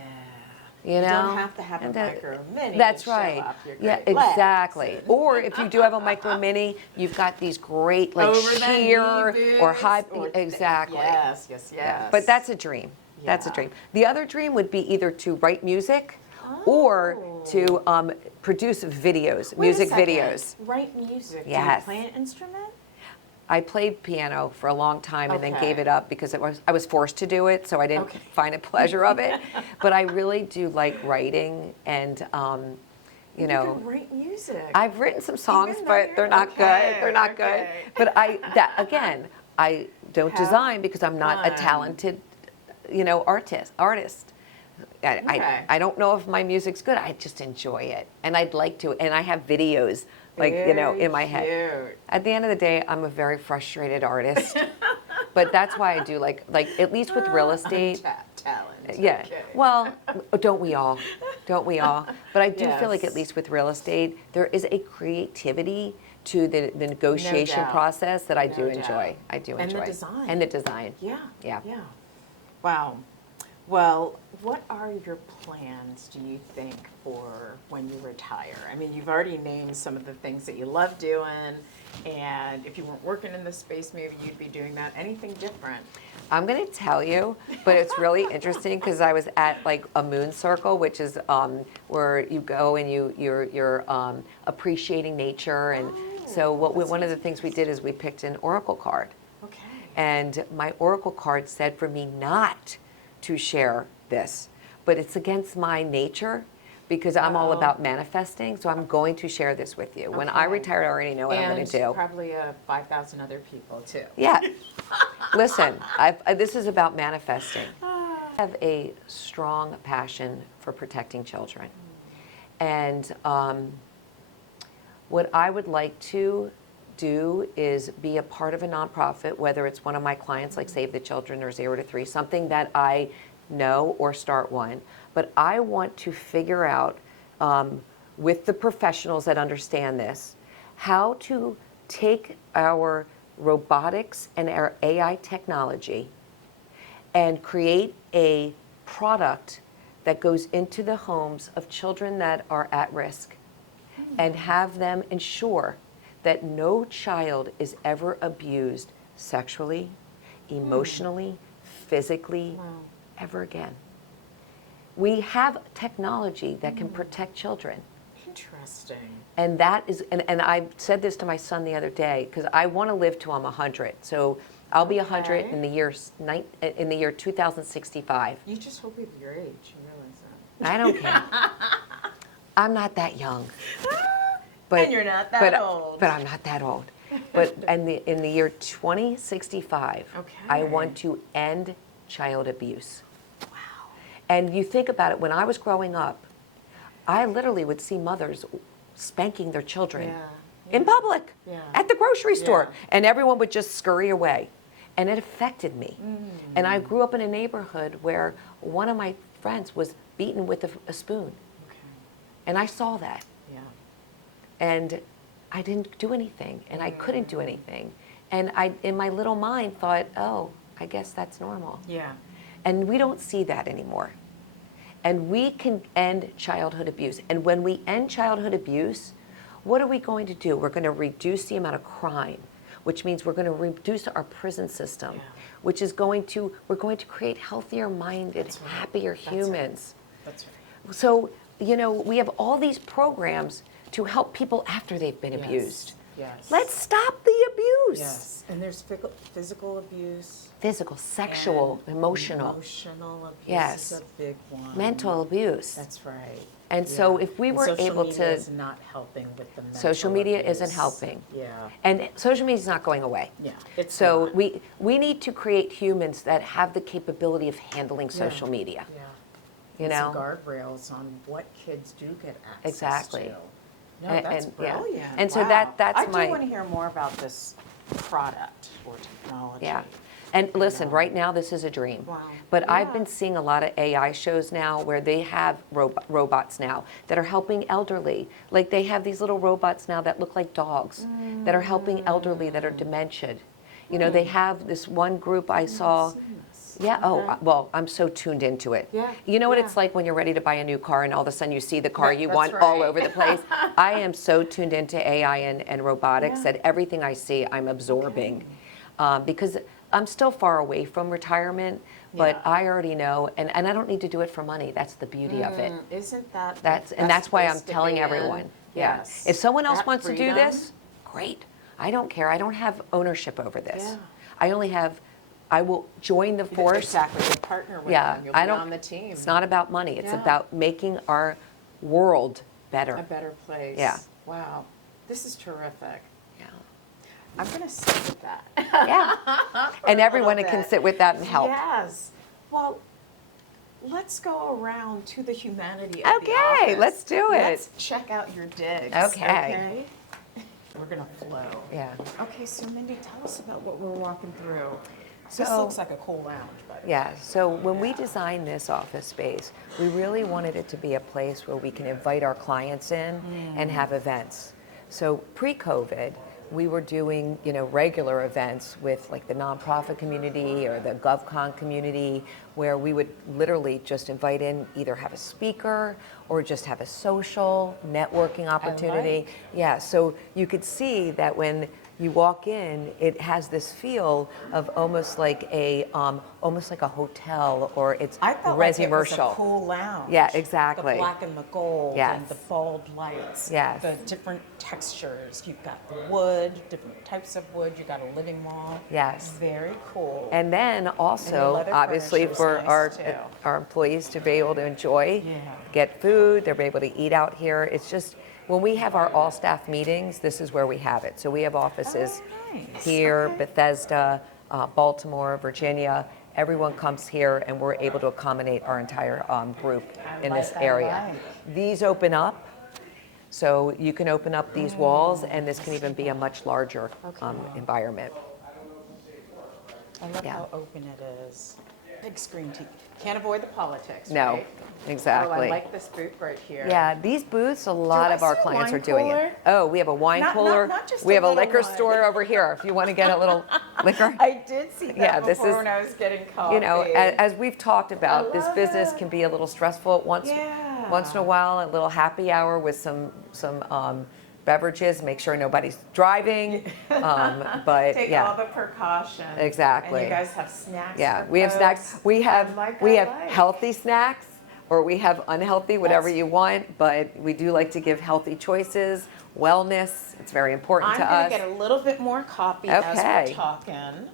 You know, don't have to have And a micro mini. That's to show right. off your Yeah, great legs. exactly. Or if you do have a micro mini, you've got these great like Over the knee sheer or boots high. or Exactly. Yes, yes, yes. Yeah, but that's a dream. That's a Yeah. dream. The other dream would be either to write music or to produce videos, Wait a music second. videos. Write music. Yes. Do you play an instrument? I played piano for a long time and then Okay. gave it up because I was forced to do it, so I didn't Okay. find a pleasure of it. But I really do like writing, and you know, can write music. I've written some songs, Even though but you're- they're not okay, good. They're not okay. good. But I don't Have design because I'm not a fun. talented, you know, artist. Okay. I don't know if my music's good. I just enjoy it, and I'd like to. And I have videos, like you know, in my head. Cute. At the end of the day, I'm a very frustrated artist, but that's why I do like at least with real estate. Talent. Yeah. Okay. Well, don't we all? Don't we all? But I do feel like Yes. at least with real estate, there is a creativity to the negotiation doubt. process that I No do doubt. enjoy. I do And the enjoy. design. And the design. Yeah. Yeah. Yeah. Wow. Well, what are your plans, do you think, for when you retire? I mean, you've already named some of the things that you love doing, and if you weren't working in this space, maybe you'd be doing that. Anything different? I'm going to tell you, but it's really interesting because I was at like a moon circle, which is where you go and you're appreciating nature, and so one of the things we did is we picked an oracle card, Okay. and my oracle card said for me not to share this, but it's against my nature because I'm all about manifesting, so I'm going to share this with you. When I Okay. retire, I already know what I'm going to do. And probably 5,000 other people, too. Yeah. Listen, this is about manifesting. I have a strong passion for protecting children. And what I would like to do is be a part of a nonprofit, whether it's one of my clients like Save the Children or 0 to 3, something that I know, or start one. But I want to figure out with the professionals that understand this, how to take our robotics and our AI technology and create a product that goes into the homes of children that are at risk and have them ensure that no child is ever abused sexually, emotionally, physically, ever again. We have technology that can protect children. Interesting. And that is, and I said this to my son the other day, because I want to live till I'm 100. So I'll be 100 Okay. in the year 2065. You just hope we have your age. You realize that. I don't care. I'm not that young. But, And you're not that old. But I'm not that old. But in the year 2065, I Okay. want to end child abuse. Wow. And you think about it, when I was growing up, I literally would see mothers spanking their children Yeah. in public Yeah. at the grocery store, Yeah. and everyone would just scurry away. And it affected me. And I grew up in a neighborhood where one of my friends was beaten with a spoon. Okay. And I saw that. Yeah. And I didn't do anything, and I couldn't do anything. And I, in my little mind, thought, oh, I guess that's normal. Yeah. And we don't see that anymore. And we can end childhood abuse. And when we end childhood abuse, what are we going to do? We're going to reduce the amount of crime, which means we're going to reduce our prison system, which is we're going to create healthier minded, That's right. happier That's right. humans. That's right. So, we have all these programs to help people after they've been Yes. abused. Yes. Let's stop the abuse. Yes. And there's physical abuse. Physical, sexual, and emotional, Emotional abuse Yes. is a big one. mental abuse. That's right. And so if we And were social able media to- is not helping with the mental Social media isn't abuse. helping. Yeah. And social media is not going away. Yeah. It's So not. we need to create humans that have the capability of handling social media. Yeah. You And some know? guardrails on what kids do get access Exactly. to. No, And- that's and, yeah. brilliant. And so Wow. that's I my- do want to hear more about this product or technology. Yeah. And listen, right now this is a dream. Wow. But I've Yeah. been seeing a lot of AI shows now where they have robots now that are helping elderly. Like they have these little robots now that look like dogs that are helping elderly that are dementia. They have this one group I saw. Yeah, well, I'm so tuned into it. Yeah, You know what yeah. it's like when you're ready to buy a new car and all of a sudden you see the car Yeah, you that's want all right. over the place? I am so tuned into AI and robotics Yeah. that everything I see I'm absorbing. Because I'm still far away from retirement, but Yeah. I already know, and I don't need to do it for money. That's the beauty of it. Isn't that the That's best why I'm place to telling be in? everyone. Yeah. Yes. If someone else That wants to do freedom. this, great. I don't care. I don't have ownership over this. Yeah. I will join the force. Exactly. You'll partner with Yeah, them. You'll I be don't. on the team. It's not about money. It's Yeah. about making our world a better. better place. Yeah. Wow. This is terrific. Yeah. I'm going to sit with that. Yeah. And everyone little can bit. sit with that and help. Yes. Well, let's go around to the humanity of the Okay, office. let's do it. Let's check out your digs. Okay. We're going to flow. Yeah. Okay, so Mindy, tell us about what we're walking through. This So- looks like a cool lounge, by the way. Yeah, so when we designed this office space, we really wanted it to be a place where we can invite our clients in and have events. So pre-COVID, we were doing, regular events with like the nonprofit community or the GovCon community, where we would literally just invite in, either have a speaker or just have a social networking opportunity. Yeah, so you could see that when you walk in, it has this feel of almost like a hotel, or it's I felt like it was a resi-mercial. cool lounge. Yeah, exactly. The black and the gold Yes. and the bulb lights. Yes. The different textures. You've got the wood, different types of wood. You got a living wall. Yes. Very cool. And then And also, the leather obviously, furniture's for nice, too. our employees to be able to enjoy, Yeah. get food, they're able to eat out here. It's just, when we have our all-staff meetings, this is where we have it. So we have offices Oh, nice. here, Okay. Bethesda, Baltimore, Virginia. Everyone comes here, and we're able to accommodate our entire group in this area. These open up, so you can open up these walls, and this can even be a much larger environment. I love Yeah. how open it is. Big screen TV. Can't avoid the politics, No, right? exactly. Oh, I like this booth right here. Yeah, these booths, a lot I of our see a clients are wine doing cooler? it. Oh, we have a wine Not- cooler. not just We a have a little liquor one. store over here if you want to get a little liquor. I did see that Yeah, this before is- when I was getting coffee. As we've talked about, this love business it. can be a little stressful once in a while, a little happy hour with some beverages, make sure nobody's driving. But Take yeah. all the precautions. Exactly. And you guys have snacks. Yeah, for we have folks. snacks. We have I like. healthy snacks, or we have unhealthy, whatever That's- you want. But we do like to give healthy choices, wellness. It's very important I'm to gonna us. get a little bit more coffee as Okay. we're talking.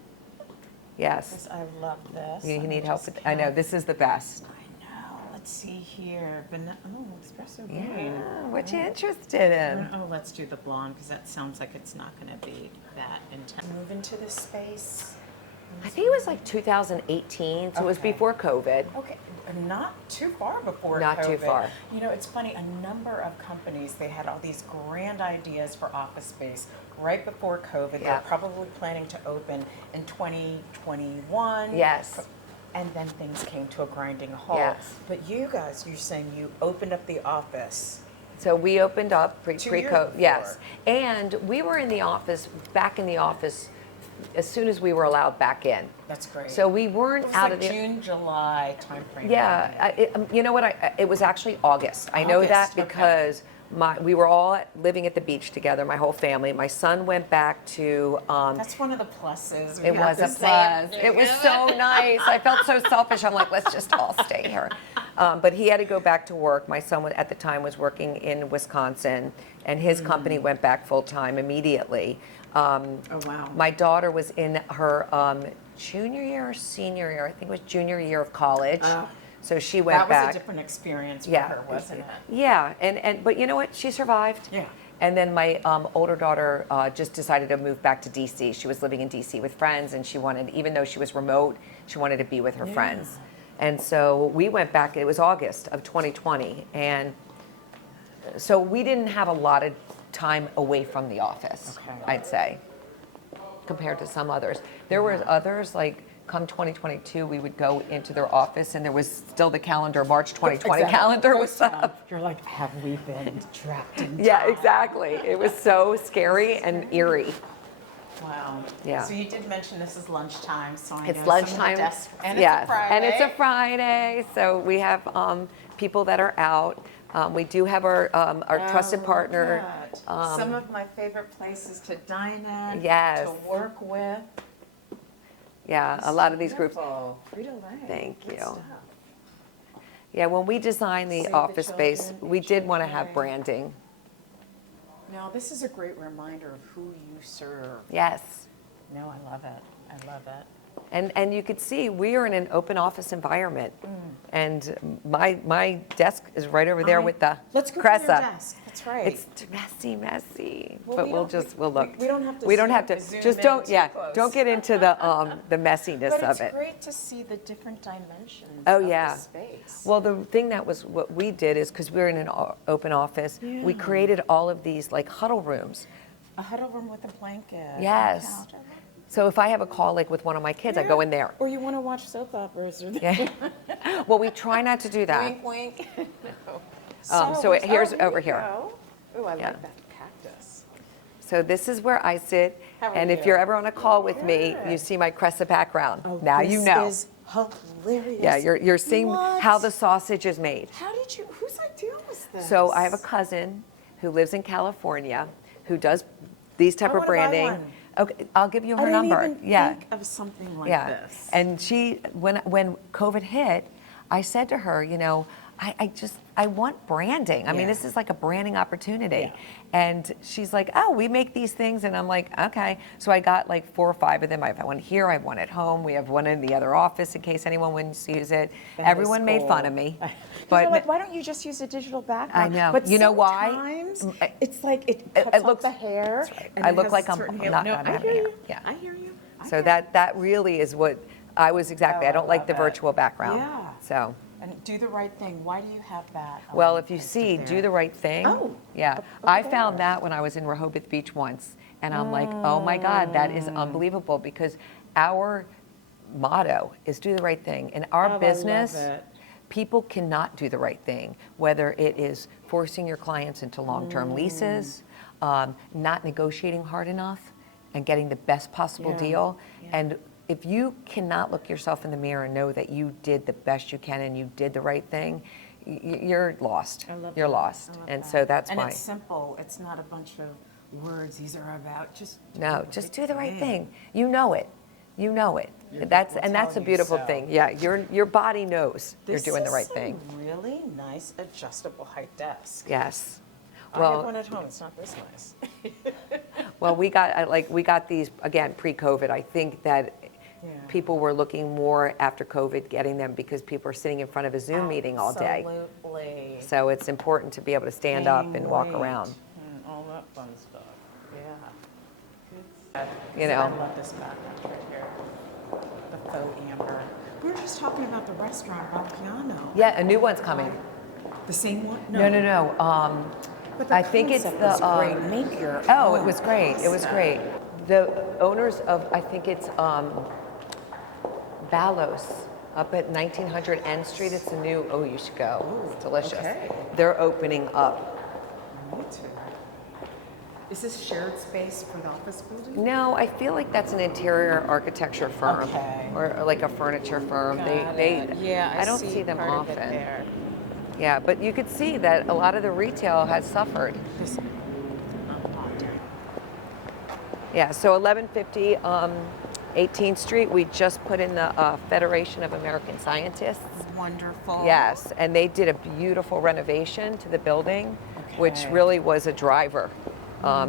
Yes, Because I love this. you Let me need help just with. I know count. this is the best. I know. Let's see here. Espresso Yeah, green. what you interested in? Oh, let's do the blonde because that sounds like it's not going to be that intense. Move into this space. I think it was like 2018, so it was Okay. before COVID. Okay. not too far before Not too COVID. far. You know, it's funny, a number of companies, they had all these grand ideas for office space right before COVID. Yeah. They're probably planning to open in 2021. Yes. And then things came to a grinding halt. Yes. But you guys, you're saying you opened up the office. So we opened up 2 years pre-COVID, yes. before. And we were back in the office, as soon as we were allowed back in. That's great. So we weren't It was out like of the. June, July timeframe. Yeah, you know what, it was actually August. I know that August, okay. because we were all living at the beach together, my whole family. My son went back to, That's one of the pluses. we it have was a to say. plus. It was so nice. I felt so selfish. I'm like, let's just all stay here. But he had to go back to work. My son at the time was working in Wisconsin, and his company went back full time immediately. Oh, wow. My daughter was in her junior year or senior year. I think it was junior year of college. So she went That was back. a different experience for Yeah. her, wasn't it? Yeah, but you know what? She survived. Yeah. And then my older daughter just decided to move back to DC. She was living in DC with friends, and she wanted, even though she was remote, she wanted to be with her friends. And so we went back. It was August of 2020, and so we didn't have a lot of time away from the office. Okay. I'd say, compared to some others. There were others like. Come 2022, we would go into their office, and there was still the calendar. March 2020 Exactly. calendar was up. You're like, have we been trapped in Yeah, time? exactly. It was so scary and eerie. Wow. Yeah. So you did mention this is lunchtime, so I It's know some of the lunchtime. desks, and Yes, it's a Friday. and it's a Friday, so we have people that are out. We do have our trusted partner. Some of my favorite places to dine at, Yes. to work with. Yeah, a lot of these groups. Wonderful. Frito-Lay. Thank Good you. stuff. Yeah, when we designed the Save the office space, children, we did want to Chick-fil-A. have branding. Now, this is a great reminder of who you serve. Yes. No, I love it. I love it. And you could see we are in an open office environment, and my desk is right over there with the Let's go Cressa. to your desk. That's right. It's messy, Well, but we we'll don't- look. we don't have to We don't zoom- have to. zoom Just in don't. too Yeah, close. don't get into the messiness But of it's it. great to see the different dimensions Oh, of yeah. the space. Well, the thing that was what we did is because we're in an open office, we created all of these like huddle rooms. A huddle room with a blanket. and a Yes. couch. I love So if I have a call like with one of my kids, I go in there. Or you want to watch soap operas or Yeah. Well, we try not to do that. wink, wink. No. So here's over you here. go. Oh, I Yeah. like that cactus. So this is where I sit, How are and if you? you're ever on a call with me, you Good. see my Cressa background. Now you know. This is hilarious. Yeah, you're seeing What? how the sausage is made. How did you, whose idea was this? So I have a cousin who lives in California who does these type I of wanna buy branding. one. Okay, I'll give you I her didn't number. even Yeah. think of something like Yeah. this. And she, when COVID hit, I said to her, you know, I want branding. I mean, Yeah. this is like a branding opportunity. Yeah. And she's like, oh, we make these things. And I'm like, okay. So I got like 4 or 5 of them. I have one here, I have one at home. We have one in the other office in case anyone wants to use it. That Everyone is made fun cool. of me. But you're like, why don't you just use a digital background? I know. But You know why? sometimes I- it's like it cuts off looks- the hair. That's right. and I it look has like a I'm certain not no, gonna I have hear hair. you. Yeah. I hear you. I So hear that really is what I was exactly. Oh, I don't I like the love it. virtual background. Yeah. So. you. And do the right thing. Why do you have that? Well, if you posted see, there? do the right thing. Oh, Yeah. over I there. found that when I was in Rehoboth Beach once. And I'm like, oh my God, that is unbelievable because our motto is do the right thing. In our Oh, I love business, it. people cannot do the right thing, whether it is forcing your clients into long-term leases, not negotiating hard enough, and getting the best possible Yeah, deal. yeah. And if you cannot look yourself in the mirror and know that you did the best you can and you did the right thing, you're lost. I love You're that. lost. I love And that. so that's and why. it's simple. It's not a bunch of words. These are about just No, just do the right thing. You know it. You know it. Your gut That's will and that's a tell you beautiful so. thing. Yeah, your body knows you're This doing the is right some thing. Really nice adjustable height desk. Yes. I have Well, one at home. It's not this nice. well, we got these again pre-COVID. I think that Yeah. people were looking more after COVID getting them because people are sitting in front of a Zoom meeting all day. Absolutely. So it's important to be able to stand up Gaining and walk weight around. and all that fun stuff. Yeah. Good stuff. You know. I love this background right here. The faux amber. We were just talking about the restaurant, Valpiano. Yeah, a new one's coming. The same one? No. But the I think it's concept the. was great. Make your Oh, it own was great. It was pasta. great. The owners of, I think it's Ballos up at 1900 N Street. It's a new. Oh, you should go. It's delicious. Okay. They're opening up. Me too. Is this shared space for the office building? No, I feel like that's an interior architecture firm, Okay. or like a furniture firm. Yeah, I don't see them part of often. it there. Yeah, but you could see that a lot of the retail has suffered. This, Yeah, so 1150 18th Street, we just put in the Federation of American Scientists. wonderful. Yes, and they did a beautiful renovation to the building, which Okay. really was a driver.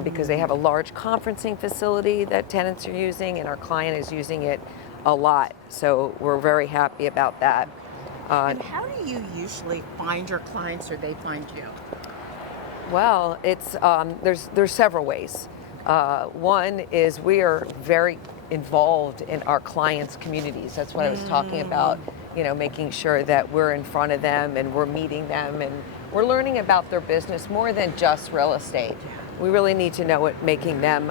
Because they have a large conferencing facility that tenants are using, and our client is using it a lot. So we're very happy about that. And how do you usually find your clients, or they find you? Well, it's there's several ways. One is we are very involved in our clients' communities. That's what I was talking about. You know, making sure that we're in front of them and we're meeting them and we're learning about their business more than just real estate. We really need to know what making them.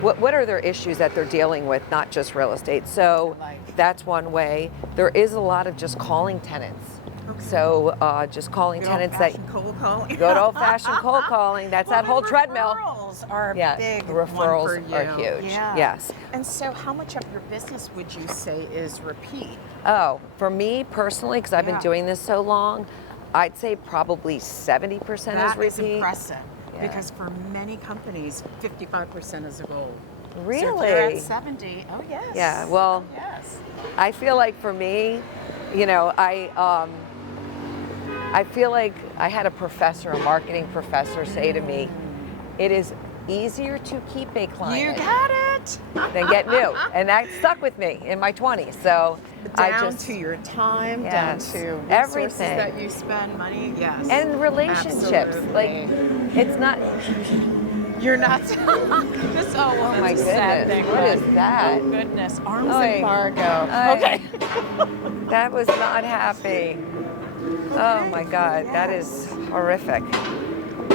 What are their issues that they're dealing with, not just real estate. So that's one way. There is a lot of just calling tenants. So just calling tenants that Cold calling. good old-fashioned cold calling. That's that whole treadmill. Referrals are a Yeah, big the one referrals for you. are huge. Yeah. Yes. And so, how much of your business would you say is repeat? Oh, for me personally, because I've been Yeah. doing this so long, I'd say probably 70% is That is repeat. impressive. Yeah. Because for many companies, 55% is a goal. Really? So if you're at 70, oh yes. Yeah, well, Oh, yes. I feel like for me, you know, I feel like I had a professor, a marketing professor, say to me, it is easier to keep a You client got it. than get new. And that stuck with me in my 20s. So I Down just, to your time, Yes. down to resources Everything. that you spend, money. Yes. and relationships. Like, Absolutely. it's not, You're not. This oh my it's a sad goodness, thing, what but- is that? Oh goodness, arms Oy. embargo. Oy. Okay. That was not happy. Oh my God, that is horrific.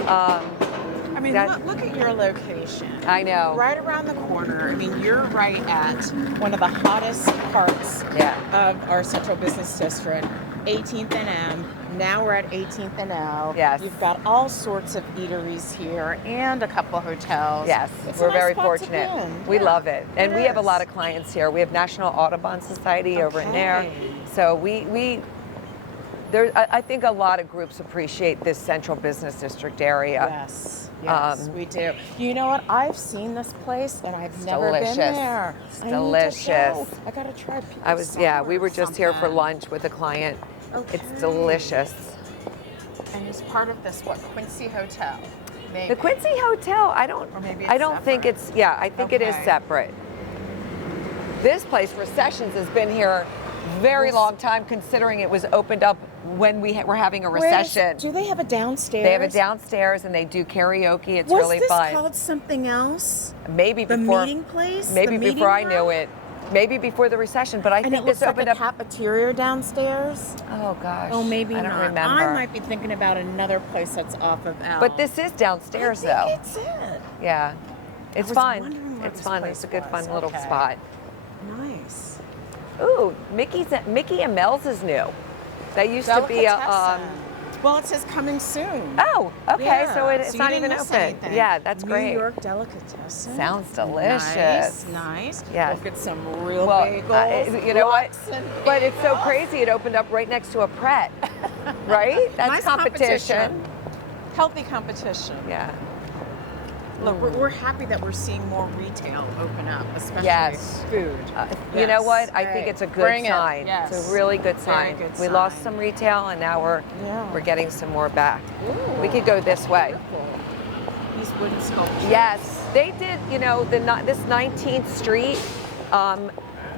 I mean, That- look at your location. I know. Right around the corner. I mean, you're right at one of the hottest parts Yeah. of our central business district, 18th and M. Now we're at 18th and L. Yes. You've got all sorts of eateries here and a couple hotels. Yes, It's a we're nice very spot to fortunate. be in. We Yeah. love it. And It we have a is. lot of clients here. We have National Audubon Society over in there. Okay. So I think a lot of groups appreciate this central business district area. Yes, we do. You know what? I've seen this place and I've never delicious. been there. It's I need to delicious. go. I gotta try. We were just here for lunch with a client. It's Okay. delicious. And it's part of this Quincy Hotel. Maybe. The Quincy Hotel, Or maybe I it's don't think separate. it's, yeah, I think it is Okay. separate. This place, Recessions, has been here very long time, considering it was opened up when we were having a recession. Do they have a downstairs? They have it downstairs and they do karaoke. It's Was really this fun. called something else? Maybe The before meeting place? maybe The before I meeting knew room? it. Maybe before the recession, but I And think it looks this like opened a up. cafeteria downstairs. Oh gosh. Oh, maybe I don't not. remember. I might be thinking about another place that's off of L. But this is downstairs I think though. it's it. Yeah. It's was fun. wondering what It's this fun. place It's a good was. fun little Okay. spot. Nice. Ooh, Mickey and Mel's is new. That used to be a Well, it says coming soon. Oh, okay. Yeah, So it's you not didn't even miss open. anything. Yeah, that's great. New York delicatessen. Sounds delicious. Nice, nice. Yes. Look at some real Well, bagels. you know what? lox and But it's so bagels. crazy. It opened up right next to a Pret, right? That's Nice competition. Healthy competition. Yeah. Look, we're happy that we're seeing more retail open up, especially Yes. food. You know Yes. what? I think Hey, it's a good bring it. sign. Yes. It's a really good Very sign. good We lost sign. some retail, and now we're Yeah. getting some more back. Ooh. We could go this way. Beautiful. These wooden sculptures. Yes, they did. You know, this 19th Street.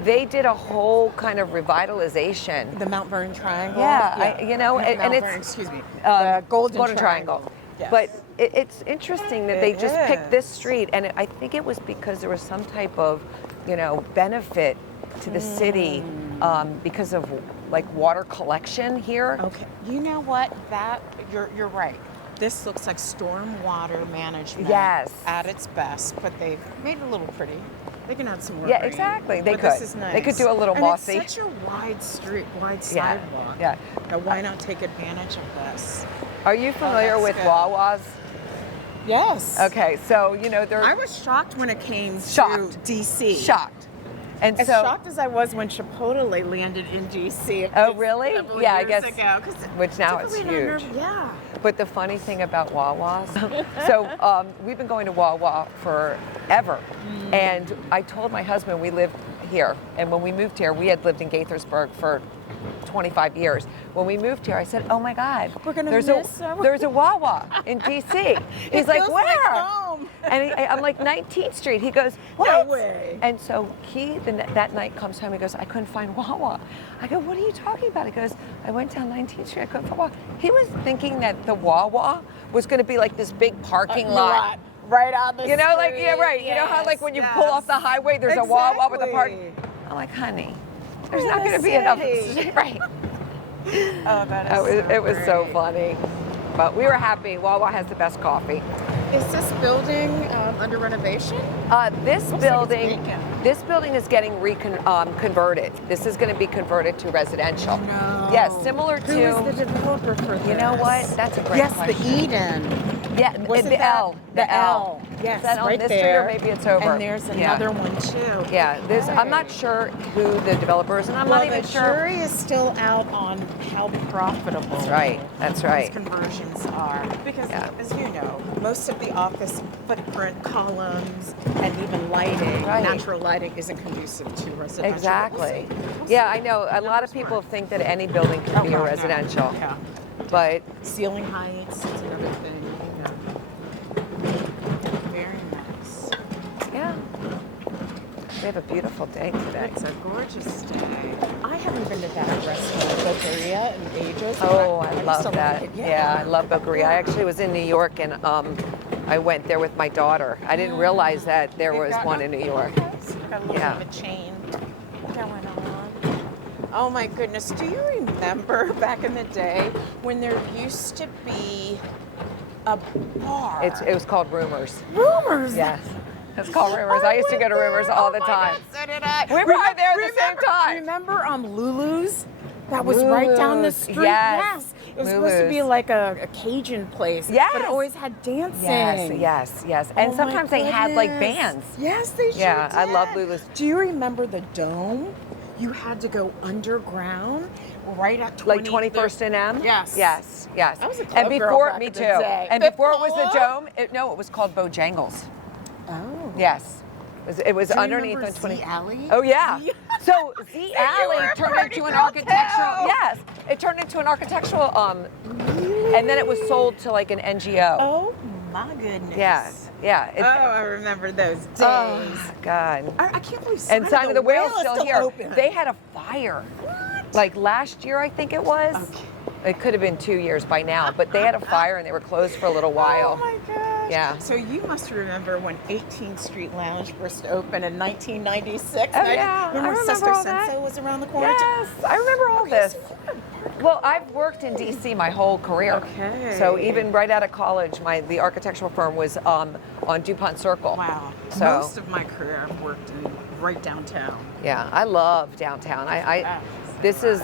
They did a whole kind of revitalization. The Mount Vernon Triangle. Yeah, Not and Mount it's Vernon, excuse me. the Golden Triangle. Yes. But it's interesting that they It just picked this is. street, and I think it was because there was some type of, benefit to the city because of like water collection here. Okay. You know what? You're right. This looks like stormwater management Yes. at its best, but they've made it a little pretty. They can add some more Yeah, green, exactly. They but could. This is nice. They could do a little and mossy. It's such a wide street, wide Yeah, sidewalk. yeah. Now, why not take advantage of this? Are you familiar that's with good. Wawas? Yes. Okay, so they're I was shocked when it came Shocked. to DC. shocked. And As so shocked as I was when Chipotle landed in DC. Oh, really? Several Yeah, I years guess- ago, 'cause which now it's typically in our huge. yeah. But the funny thing about Wawas, so we've been going to Wawa forever. And I told my husband we lived here. And when we moved here, we had lived in Gaithersburg for 25 years. When we moved here, I said, oh my God, We're gonna there's miss a Wawa in DC. He's like, feels where? like home. And I'm like, 19th Street. He goes, No what? way. And so that night comes home, he goes, I couldn't find Wawa. I go, what are you talking about? He goes, I went down 19th Street, I couldn't find Wawa. He was thinking that the Wawa was gonna be like this big parking lot. Right on the You know, like, street. yeah, right. You know how, like, when you pull off the highway, there's a Wawa with a park. Exactly. I'm like, honey, there's In not the going to be enough. city. Right. Oh, that is It was so great. funny. But we were happy. Wawa has the best coffee. Is this building under renovation? This Looks like building, it's vacant. this building is getting converted. This is going to be converted to residential. No. Yes, similar Who to. is the developer for this? You know what? That's a great Yes, question. the Eden. Yeah, Wasn't the that- L. The L. Yes, Is that on right this there. street or maybe it's over? And there's Yeah. another one too. Yeah, I'm not sure who the developer is, and I'm not even the sure. jury is still out on how profitable. That's right. That's right. These conversions are because, Yeah. as you know, most of the office footprint, columns, and even lighting, Right. natural lighting, isn't conducive to residential. Exactly. But we'll see. Yeah, I know. A lot of people think that any building can be a no. residential, Yeah. but Ceiling heights and everything. Yeah. Very nice. yeah, we have a beautiful day today. It's a gorgeous day. I haven't been to that restaurant, Boqueria, in ages. Oh, but I used love to that. like it. Yeah, I love Boqueria. I actually was in New York and I went there with my daughter. I didn't realize that there We've was got- one in New York. Okay, so we've got a little Yeah. bit of a chain going on. Oh my goodness, do you remember back in the day when there used to be a bar? It was called Rumors. Rumors. Yes, it's called Rumors. I used to go to Rumors all the time. So did I. We were right there at the same time. Remember Lulu's? That was right down the Lulu's, street. yes. It was supposed to be Lulu's. like a Cajun place. Yes. But it always had dancing. Yes. And Oh my sometimes they had like goodness. bands. Yes, they sure Yeah, I love did. Lulu's. Do you remember the Dome? You had to go underground right at 20, Like 21st and M? Yes. Yes. I was a And club girl before, back me in the too. day. And Fifth before it was the Polo? Dome, it was called Bojangles. Oh. Yes. It was Do you underneath remember on 20. Z Alley? Oh, yeah. Yeah. So Z you Alley were a turned party into an girl, architectural. too. Yes. It turned into an architectural, and then it was sold to like an NGO. Oh my goodness. Yeah. Oh, I remember those days. Oh, God. I can't believe And Sign of the Whale is is still here. open. They had a fire. What? Like last year, I think it was. Okay. It could have been 2 years by now, but they had a fire and they were closed for a little while. Oh my gosh. Yeah. So you must remember when 18th Street Lounge first opened in 1996. Oh, yeah. I remember Sister all that. Senso was around the corner. Yes, I remember all this. Well, I've worked in DC my whole career. Okay. So even right out of college, the architectural firm was on DuPont Circle. Wow. So Most of my career I've worked in right downtown. yeah, I love downtown. This is,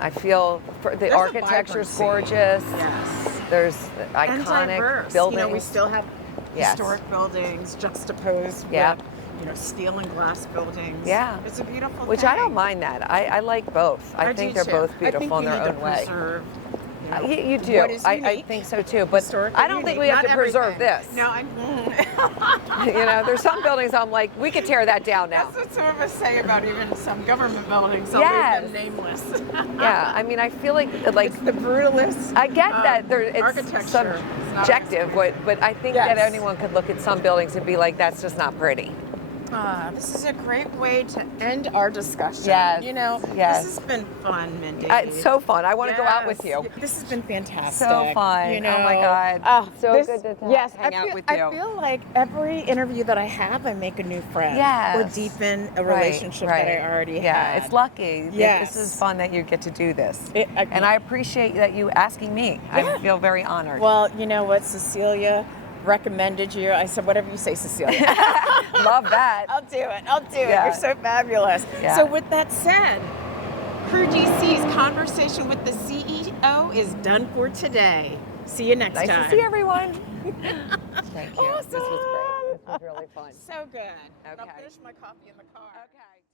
I feel the There's a architecture's vibrancy. gorgeous. Yes. There's And iconic diverse. buildings. We still have Yes. historic buildings juxtaposed Yeah. with, steel and glass buildings. Yeah. It's a beautiful Which thing. I don't mind that. I like both. I think do they're too. both beautiful in their I think own you need way. to preserve, You do. what is I unique, think so too. But historically I don't think unique. we have Not to preserve everything. this. No, There's some buildings I'm like, we could tear that down now. That's what some of us say about even some government buildings. I'll Yes. leave them nameless. Yeah, I feel like It's the brutalist. I get that it's architecture. It's not subjective, but I think that Yes. anyone could look at some buildings and be like, that's just not pretty. This is a great way to end our discussion. Yes, You know, yes. this has been fun, Mindy. It's so fun. I want to go out with Yes. you. This has been fantastic. So fun. You know, Oh my God. So good to hang out with you. I feel like every interview that I have, I make a new friend. Yes. Or deepen a relationship that I already had. Yeah, it's lucky. Yes. This is fun that you get to do this. And I appreciate that you asking me. Yeah. I feel very honored. Well, you know what, Cecilia recommended you. I said, whatever you say, Cecilia. Love that. I'll do it. Yeah. You're so fabulous. Yeah. So with that said, Crew GC's conversation with the CEO is done for today. See you next time. Nice to see everyone. Thank you. Awesome. This was great. This was really fun. So good. Okay. I'll finish my coffee in the car. Okay.